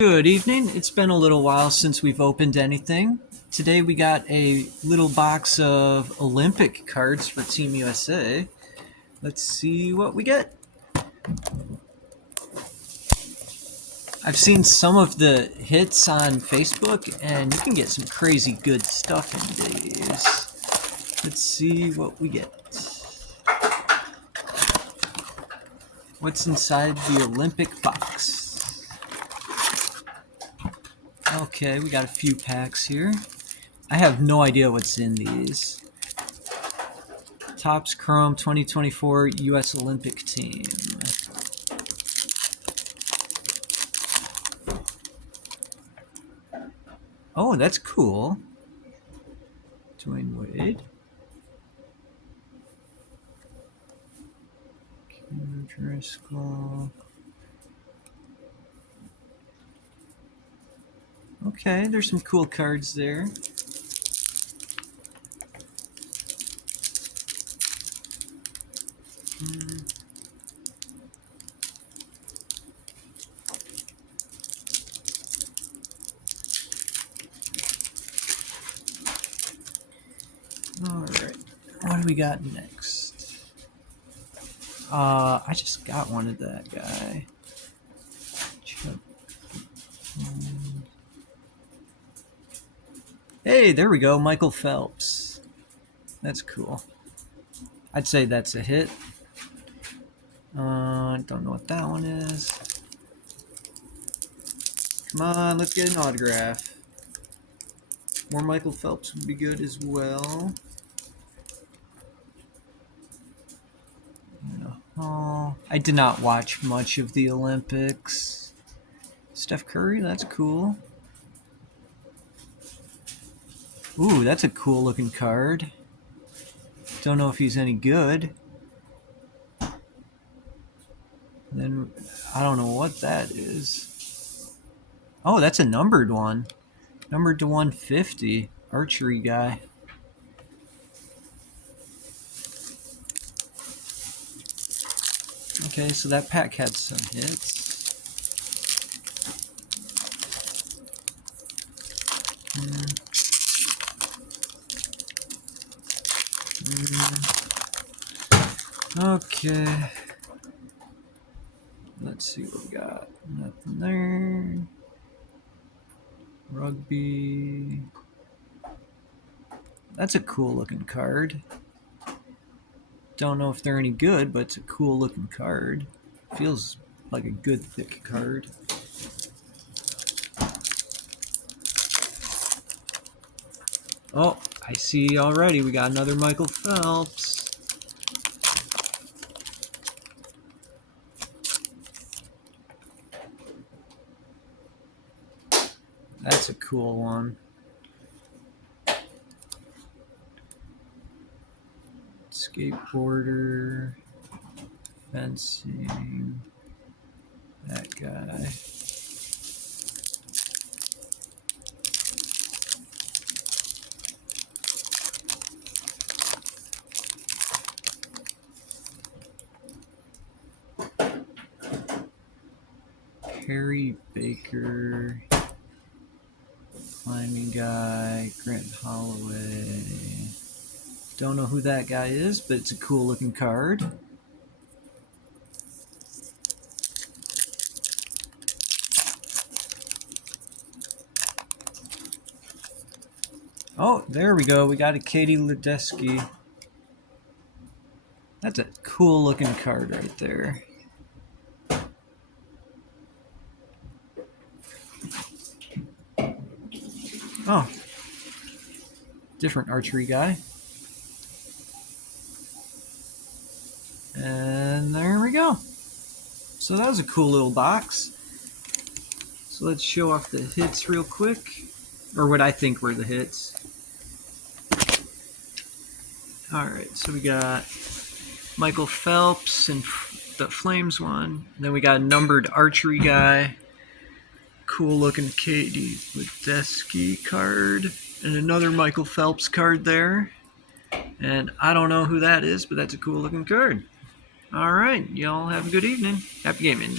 Good evening. It's been a little while since we've opened anything. Today we got a little box of Olympic cards for Team USA. Let's see what we get. I've seen some of the hits on Facebook, and you can get some crazy good stuff in these. Let's see what we get. What's inside the Olympic box? Okay, we got a few packs here. I have no idea what's in these. Topps Chrome 2024 U.S. Olympic Team. Oh, that's cool. Dwayne Wade. Driscoll. Okay, there's some cool cards there. Alright, what do we got next? I just got one of that guy. Hey, there we go, Michael Phelps. That's cool. I'd say that's a hit. Don't know what that one is. Come on, let's get an autograph. More Michael Phelps would be good as well. Oh, I did not watch much of the Olympics. Steph Curry, that's cool. Ooh, that's a cool looking card. Don't know if he's any good. Then I don't know what that is. Oh, that's a numbered one. Numbered to 150. Archery guy. Okay, so that pack had some hits. Okay. Let's see what we got. Nothing there. Rugby. That's a cool looking card. Don't know if they're any good, but it's a cool looking card. Feels like a good thick card. Oh, I see already. We got another Michael Phelps. That's a cool one. Skateboarder, fencing, that guy. Harry Baker, climbing guy, Grant Holloway. Don't know who that guy is, but it's a cool looking card. Oh, there we go. We got a Katie Ledecky. That's a cool looking card right there. Oh, different archery guy. And there we go. So that was a cool little box. So let's show off the hits real quick, or what I think were the hits. Alright, so we got Michael Phelps and the Flames one. And then we got a numbered archery guy. Cool looking Katie Ledecky card. And another Michael Phelps card there. And I don't know who that is, but that's a cool looking card. Alright, y'all have a good evening. Happy gaming.